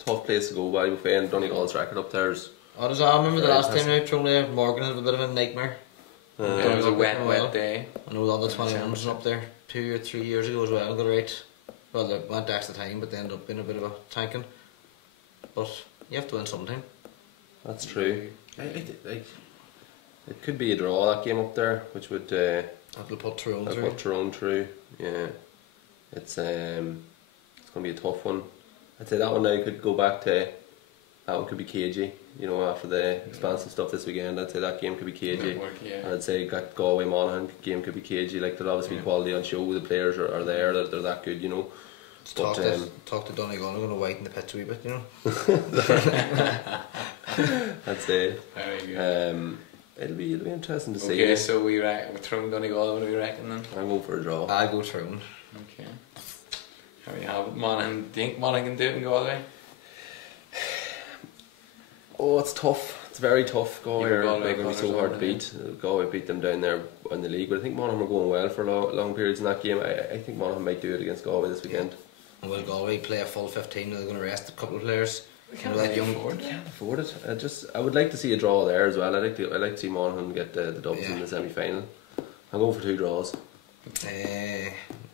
Tough place to go, Ballybuffet, and Donegal's record up there is. I remember the last time Tyrone Morgan had a bit of a nightmare. It was a wet day. I know the other 21 was up there 2 or 3 years ago as well. Got it right. Well, they went extra time, but they ended up being a bit of a tanking. But you have to win sometime. That's true. It could be a draw, that game up there, which would that'll put Tyrone through. Yeah, it's going to be a tough one. I'd say that one now could go back to. That one could be cagey. You know, after the expansive stuff this weekend, I'd say that game could be cagey. And I'd say Galway Monaghan game could be cagey. Like, there'll obviously be quality on show. The players are there. They're that good, you know. Talk to Donegal. I'm going to widen the pitch a wee bit, you know. I'd say. Very good. It'll be interesting to see. Okay, so we're throwing Donegal. What do we reckon then? I'll go for a draw. I'll go Tyrone. Okay. How we have it? Monaghan. Do you think Monaghan can do it in Galway? Oh, it's tough. It's very tough. Galway are Galway going to be so hard to beat. Galway beat them down there in the league, but I think Monaghan are going well for long periods in that game. I think Monaghan might do it against Galway this weekend. And will Galway play a full 15? Are they going to rest a couple of players? They can't afford it. I would like to see a draw there as well. I'd like to see Monaghan get the dubs in the semi-final. I'm going for 2 draws.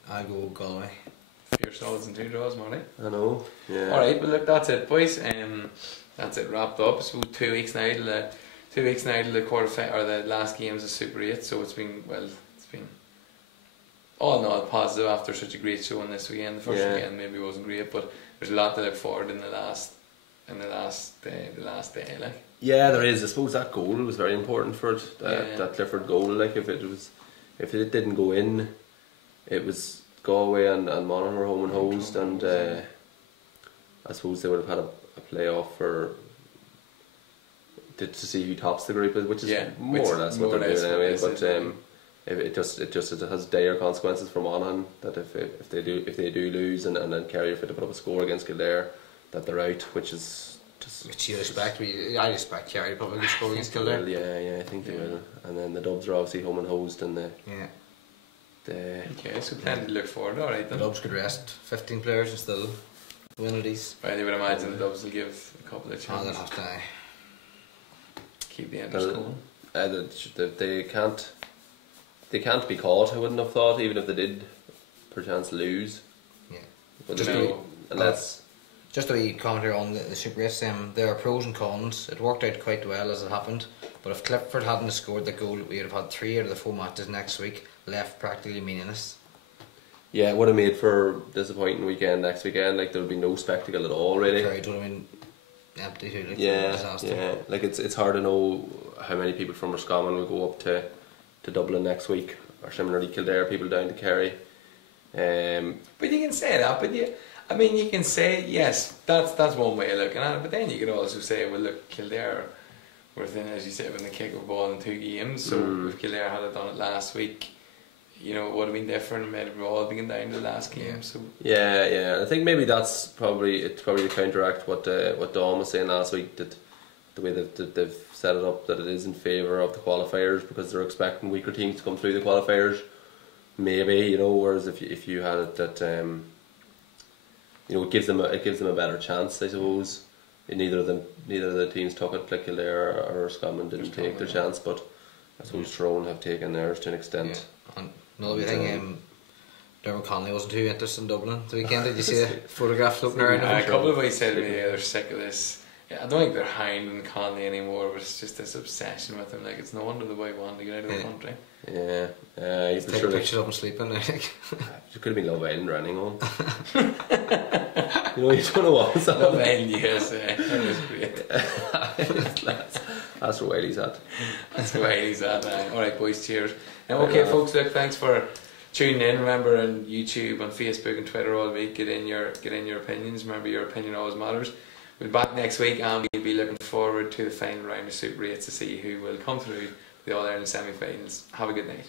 I'll go Galway. Few solids and 2 draws, Marty. I know. Yeah. Alright, well look, that's it, boys. That's it wrapped up. It's about 2 weeks now till the or the last games of Super 8. So it's been all in all positive after such a great showing this weekend. The first weekend maybe wasn't great, but there's a lot to look forward in the last day, like. Yeah, there is. I suppose that goal was very important for it. That Clifford goal, like if it didn't go in, it was Galway and Monaghan were home and hosed, and I suppose they would have had a playoff to see who tops the group, which is more or less what they're doing anyway. But it has dire consequences for Monaghan that if they do lose and then Kerry are fit to put up a score against Kildare, that they're out, which is just. Which you respect. I respect Kerry probably to score against Kildare. Well, yeah, I think they will. And then the Dubs are obviously home and hosed, and okay, so plenty to look forward. All right, then. The Dubs could rest 15 players and still win of these. Well, you would imagine the Dubs will give a couple of chances. They'll have to keep the end going. They can't be caught. I wouldn't have thought, even if they did perchance lose. Yeah. But just a wee comment here on the Super 8. There are pros and cons. It worked out quite well as it happened, but if Clifford hadn't scored the goal, we would have had 3 out of the 4 matches next week left practically meaningless. Yeah, it would have made for a disappointing weekend next weekend. Like there would be no spectacle at all, really. The crowd would have been empty too. Like yeah. Like it's hard to know how many people from Roscommon will go up to Dublin next week, or similarly Kildare people down to Kerry. But you can say that, but you can say yes, that's one way of looking at it, but then you could also say, well look, Kildare were within, as you said, when they kick a ball in 2 games, so if Kildare had done it last week, you know, it would have been different, made it all been down to the last game. So I think maybe that's probably to counteract what Dom was saying last week, that the way that they've set it up, that it is in favour of the qualifiers because they're expecting weaker teams to come through the qualifiers. Maybe, you know, whereas if you had it that you know, it gives them a better chance, I suppose. Neither of the teams took it, like Kildare or Roscommon didn't take their chance, but I suppose Tyrone have taken theirs to an extent. And another wee thing, Dermot Conley wasn't too interested in Dublin the weekend. Did you see a photograph floating around? A couple of guys said to me they're sick of this. I don't think they're hounding Conley anymore, but it's just this obsession with him. Like, it's no wonder the boy wanted to get out of the country. He's taking pictures of him sleeping. It could have been Love Island running on. You know, you don't know what was that. Love Island, yes, that was great. That's where Wiley's at. That's where Wiley's at. Alright, boys, cheers. Okay, folks, look, thanks for tuning in. Remember, on YouTube, on Facebook, and Twitter all week, get in your opinions. Remember, your opinion always matters. We'll be back next week, and we'll be looking forward to the final round of Super 8 to see who will come through the All-Ireland semi-finals. Have a good night.